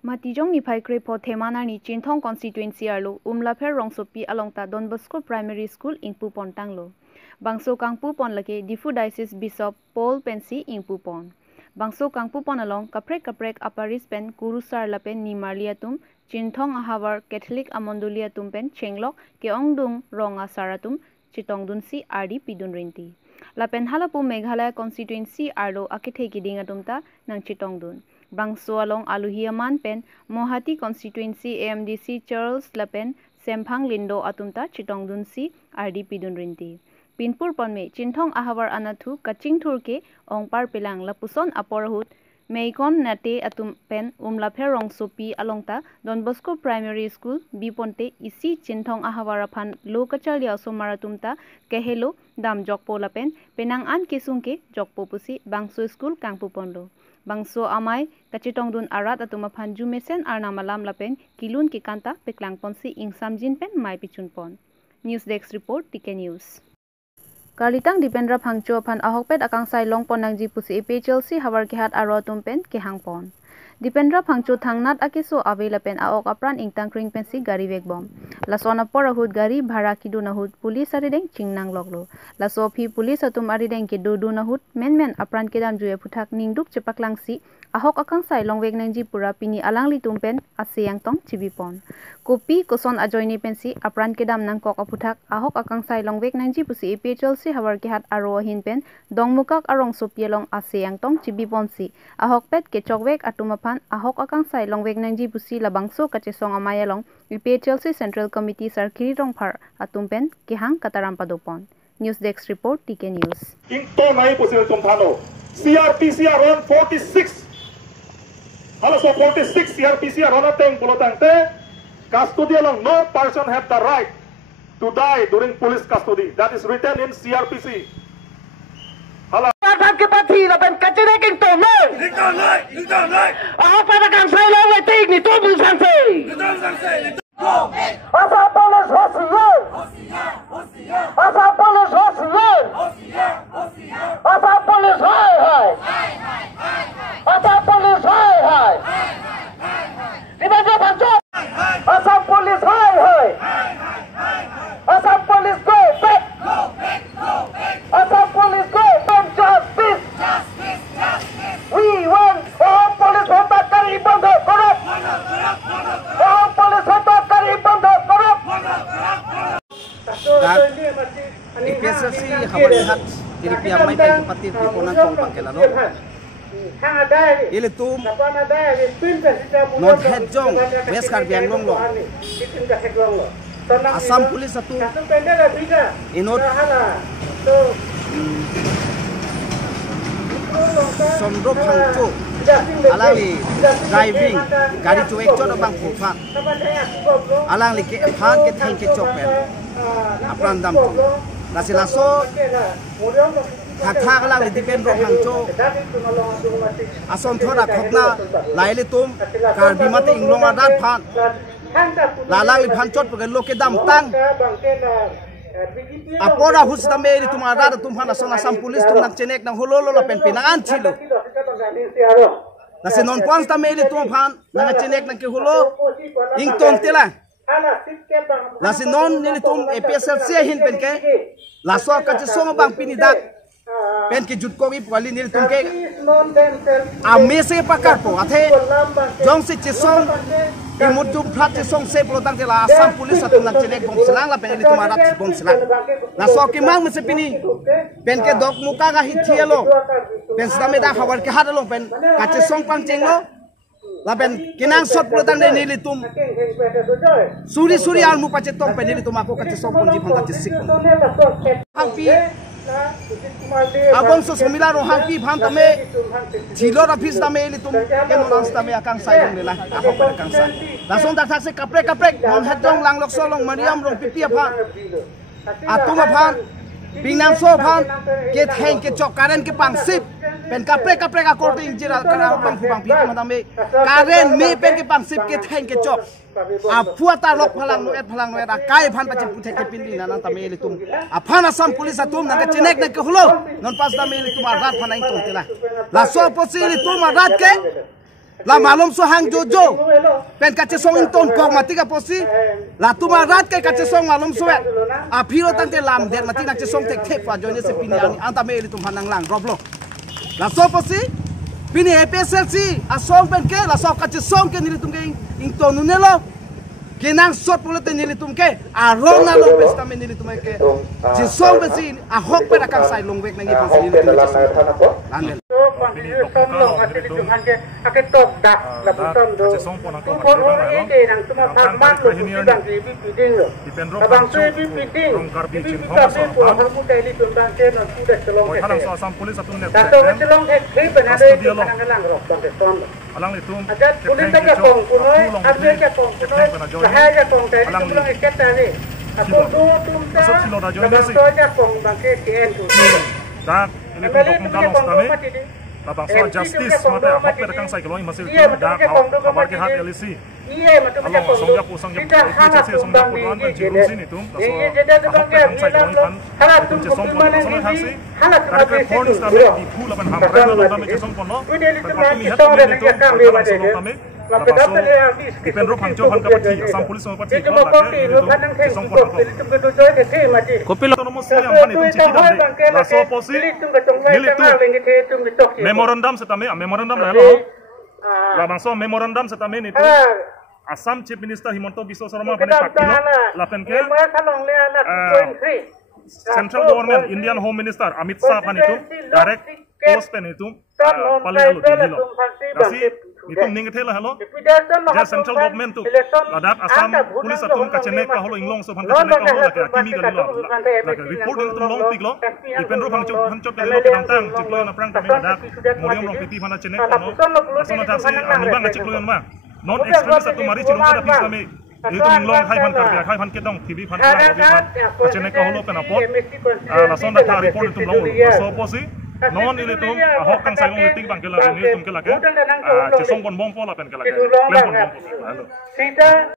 Matijong ni Pai Krepo Themana ni Chinthong constituency arlo Umlafer Rongsopi alongta Don Bosco Primary School ingpu pontanglo. Bangso kangpu pon lake Difu Diocese Bishop Paul Pensi ingpu pon. Bangso kangpu pon along kaprek aparis pen kurusar lapen ni Marliatum Chinthong ahavar Catholic Amonduliatum pen Chenglok keongdung ronga saratum Chitongdun si RD Pidun Rinti. Lapen halapu Meghalaya constituency arlo akithe kidingatumta nang Chitongdun. Bangso along Aluhiaman pen Mohati constituency AMDC Charles Lapen Semphang Lindo atumta Chitongdun si RD Pidun Rinti. Pinpur ponme Chinthong ahavar anathu kaching thurke ongpar pilang lapuson aporahut Meikon nate atum pen Umlafer Rongsopi alongta Don Bosco Primary School biponte isi Chinthong ahavar aphan lokachal yaso maratumta kehelo dam jokpo lapen penang an kisungke jokpo pusi Bangso School kangpu ponlo. Bangso amai kachitongdun arat atuma phanju mesen arna malam lapen kilun kikanta peklang ponsi ingsamjin pen mai pichun pon. News Desk Report TK News. Kalitang Dipendra Phangcho phan ahokpet akangsai longpon nangji pusi epe Chelsea havar kehat aro tumpen kehang pon. Dipendra Phangcho thangnat akiso avelapen aok apran ingtang kring pensi gari vegbom. Lasona porahut gari bhara kidu nahut pulis arideng chingnang loglo. Lasopi pulis atum arideng ke dudu nahut men apran kedam juye puthak ningduk cepaklangsi ahok akangsai longweg nangji pura pini alangli tumpen aseyang tong cibipon. Kopi koson ajoini pensi apran kedam nang kok aputhak ahok akangsai longweg nangji pusi epe Chelsea havar kehat aro hin pen dongmukak arong sopielong aseyang tong cibipon si ahok pet kechogweg atuma ahok akangsai longweg nangji pusi labangso kachesong amayalong epe Chelsea Central Committee sarkiri rongphar atumpen kehang kataram padopon. News Desk Report TK News. Ingto nai pusil tumthano CRPC around 46 Halo so 46 CRPC around teng pulotang te custody along no person have the right to die during police custody. That is written in CRPC. Halo ke pati la ben kachene king to no Ligdon lai apa pada kang sai lo letik ni to bu sang sei asa polis hosier asa polis hosier asa polis hai asa polis hai di mana panco asa polis hai asa polis go back asa polis go from justice we want all police hota kari bando korap all police hota kari bando korap IPSC hawalihat iripiam mai pai pati piponan tong pakelano ile tum non hejong weskar bianglong lo Assam Police satu inot Sondro Phangcho alang driving gari cuek cot bang phufak alang li ke phan ke thang ke chopel apran dam laso thak alang li Dipendra Phangcho asom thoda khopna laile tum karbi mate inglong adat phan lalang li phan chot pagel lo ke dam tang apora hus tame ri tumara tum hana sona Assam Police tum nak chenek nang hololo la pen pinangan chilo nasi non pons tame ri tum phan nang chenek nang ke holo ing tong tela nasi non ni tum EPSL se hin pen ke la so ka che song bang pinidak pen ke jut ko bi pali ni tum ke ame se pakar po athe jong se che song imudum plat che song se polotang tela Assam Police atung nak chenek bom selang la pen ni tumara bom selang la so ke mang se pini pen ke dok muka ga hithielo pen same da khawar ke hadalo pen ka che song pang chenglo la pen kinang sot polotang ni litum suri al mu pache tong pen ni tum ako ka che song pon ji phang che sik hangpi abong so somila ro hangpi phang tame chilo office tame litum ke no lans tame akang sai long lela ako pa akang sai la song tak thak se kaprek mon hetong lang lok so long mariam rong pipi apha atuma phan pingnam so phan ke theng ke chok karen ke pang sip pen kaprek according jira kana bang phubang pi madame karen me pen ke pang sip ke theng ke chok apuata lok phalang no et kai phan pa puthe ke pindi na tame litum aphan Assam Police atum na ke chenek na ke hulo non pas tame litum arat phan ain tong tela la so posi litum arat ke la malum so hang jojo pen kache song in ton kok mati ka posi la tuma rat ke kache song malum so a phiro tante lam der mati na che song tek thep fa joine se pini ani anta me eli tum hanang lang roblo la so posi pini EPSLC a song pen ke la so kache song ke ni tum ke in ton nelo kenang sot pula te nili tum ke a rona lo pesta me nili tum ke ji song be si a hok pe rakang sai long wek nangi pasi nili tum langel som long asli tuhan ke aket top dak la buton do tu pon ori ke nang tuma phagman lo ti bang ke bi piding lo bang se bi piding bi ta se po har mu daily tum bang ke no tu da chelong ke halang so asam polis atun ne ta to chelong ke ke bana de nang lang ro bang ke son alang le tum ajat pulis ka kong kunoi arbe ka kong kunoi hai ka kong te tu lang iket ta ni aku do tum ta bang to ja kong bang ke en tu dak ini tum kalong stame Labang soal justice mata hak perekang sai keloi masih itu dak kabar ke hat LC iya matu Allah songjak pusang jap kita se songjak puan ban jiru sini tum so hak perekang sai keloi pan tum je song pon so na taksi kada ke phone stame di phul apan ham rela lo tame je song pon no tapi hat me itu kalau solo tame Ipen ro phangcho phang kapati asam police ma pati ko lage song pon kopi lo no musi am pani tum chiki dam la so posi militu memorandum setame memorandum la lo la bangso memorandum setame ni tu Assam Chief Minister Himanto Biswa Sarma pani pakilo la pen ke Central Government Indian Home Minister Amit Shah pani tu direct post pen itu paling lo dilo kasi itu ning thela hello ja Central Government tu ladak Assam Police atum kachene ka holo inglong so phan kachene ka holo ka kimi ga lo la report itu long tiklo ipen ro phangcho ke lo ke tang chiklo na prang kami ladak moriom ro pipi phana chene ka no asona thasi anibang chiklo ma non extremist atum mari chilong ka pis kami itu inglong khai phan karya khai phan ke dong pipi phan ka hobi phan kachene ka holo pe na pot la sonda ka report itu long so posi non ini tuh ahok kang sayong liting bang kelak ini tum kelak ya, cesong pon bom pola pen kelak ya, lem pon bom pola.